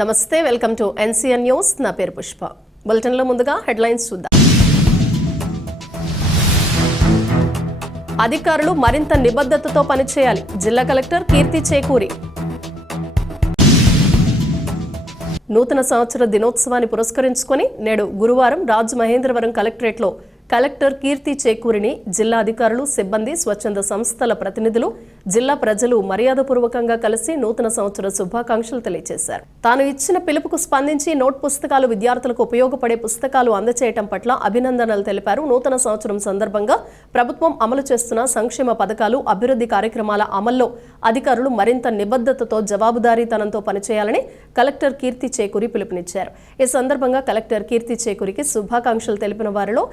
నమస్తే welcome to NCN news. నా పేరు పుష్ప. బులెటిన్లో ముందుగా హెడ్లైన్స్ చూద్దాం. అధికారులు మరింత నిబద్ధతతో పనిచేయాలి. జిల్లా కలెక్టర్ కీర్తి చేకూరి. నూతన సంవత్సర దినోత్సవాన్ని పురస్కరించుకొని నేడు గురువారం రాజమహేంద్రవరం కలెక్టరేట్లో కలెక్టర్ కీర్తి చేకూరిని జిల్లా అధికారులు సిబ్బంది స్వచ్ఛంద సంస్థల ప్రతినిధులు జిల్లా ప్రజలు మర్యాదపూర్వకంగా కలిసి నూతన సంవత్సర శుభాకాంక్షలు తెలియజేశారు. తాను ఇచ్చిన పిలుపుకు స్పందించి నోట్ పుస్తకాలు విద్యార్థులకు ఉపయోగపడే పుస్తకాలు అందచేయటం పట్ల అభినందనలు తెలిపారు. నూతన సంవత్సరం సందర్భంగా ప్రభుత్వం అమలు చేస్తున్న సంక్షేమ పథకాలు అభివృద్ధి కార్యక్రమాల అమల్లో అధికారులు మరింత నిబద్ధతతో జవాబుదారీతనంతో పనిచేయాలని కలెక్టర్ కీర్తి చేకూరి పిలుపునిచ్చారు. ఈ సందర్భంగా కలెక్టర్ కీర్తి చేకూరికి శుభాకాంక్షలు తెలిపిన వారిలో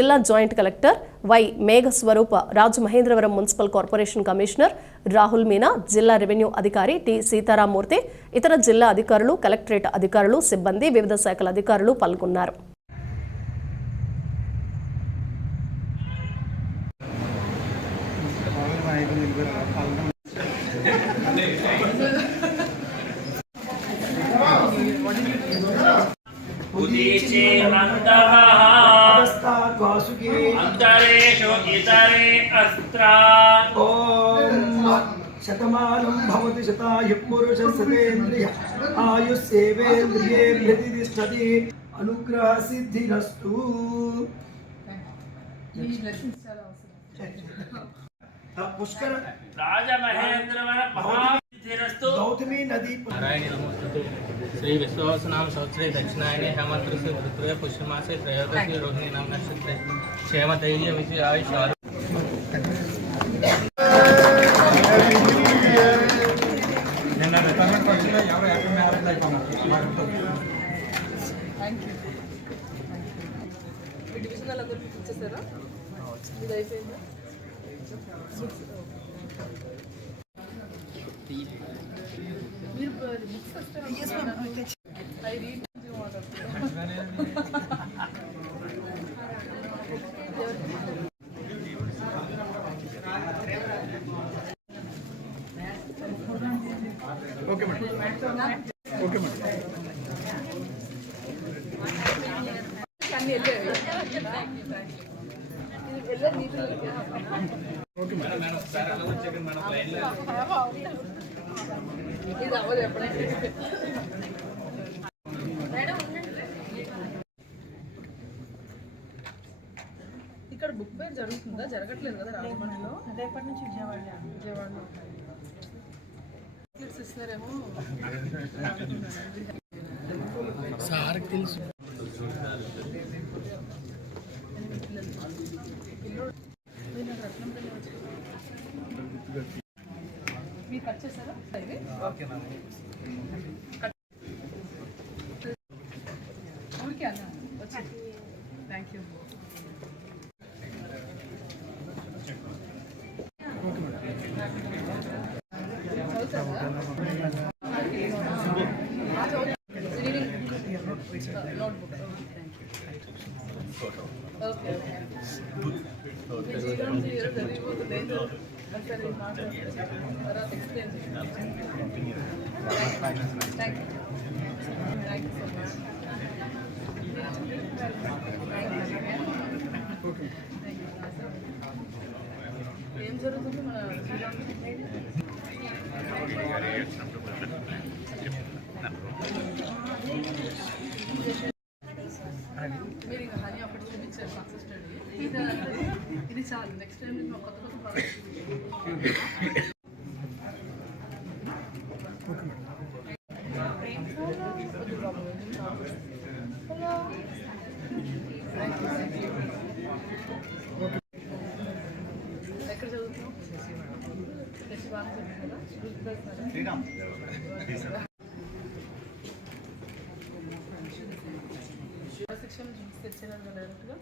జిల్లా joint collector Y Meghaswarup Rajamahendravaram municipal corporation commissioner Rahul Meena జిల్లా రెవెన్యూ అధికారి టి సీతారామూర్తి ఇతర జిల్లా అధికారులు కలెక్టరేట్ అధికారులు సిబ్బంది వివిధ శాఖల అధికారులు పాల్గొన్నారు उदीचे अन्तः वासुकी अन्तरेषु इतरे अस्त्रा। ॐ शतमानं भवति शतायुः पुरुषः सतेन्द्रियः आयुः प्रतिष्ठति अनुग्रह सिद्धिरस्तु हाँ, पुष्कर। राजमहेन्द्रवर నది శ్రీ విశ్వవసనామ సంవత్సరే దక్షిణాయనే హేమంత్రి శ్రీ ఋతువే పుష్యమాసే త్రయోదశి రోహిణి నామ నక్షత్రే. క్షేమ ధైర్య విజయ ఆయుష్ నిన్న రిటర్న్మెంట్ వచ్చిన ఎవరు ఎక్కడ marriage okay madam okay madam okay madam madam sir అలా వచ్చాక మేడం లైన్లో ఇక్కడ బుక్ ఫేర్ జరుగుతుందా? జరగట్లేదు కదా రాజమండ్రిలో? రేపటి నుంచి విజయవాడ. విజయవాడలో. సార్కి తెలుసు. కట్ ఇది కట్- ఊరికే అన్న వచ్చి thank you notebook okay okay ఏం జరుగుతుంది మన మీరు ఇంకా హనీ అప్పుడు చూపించారు success study ఇది ఇది చాలు నెక్స్ట్ టైం నేను కొత్త కొత్త ప్రాజెక్ట్ ఎక్కడ చదువుతున్నావు శశి బాగా చదువుతుందా శిక్షణ చూసి తెచ్చారు కదా డైరెక్ట్గా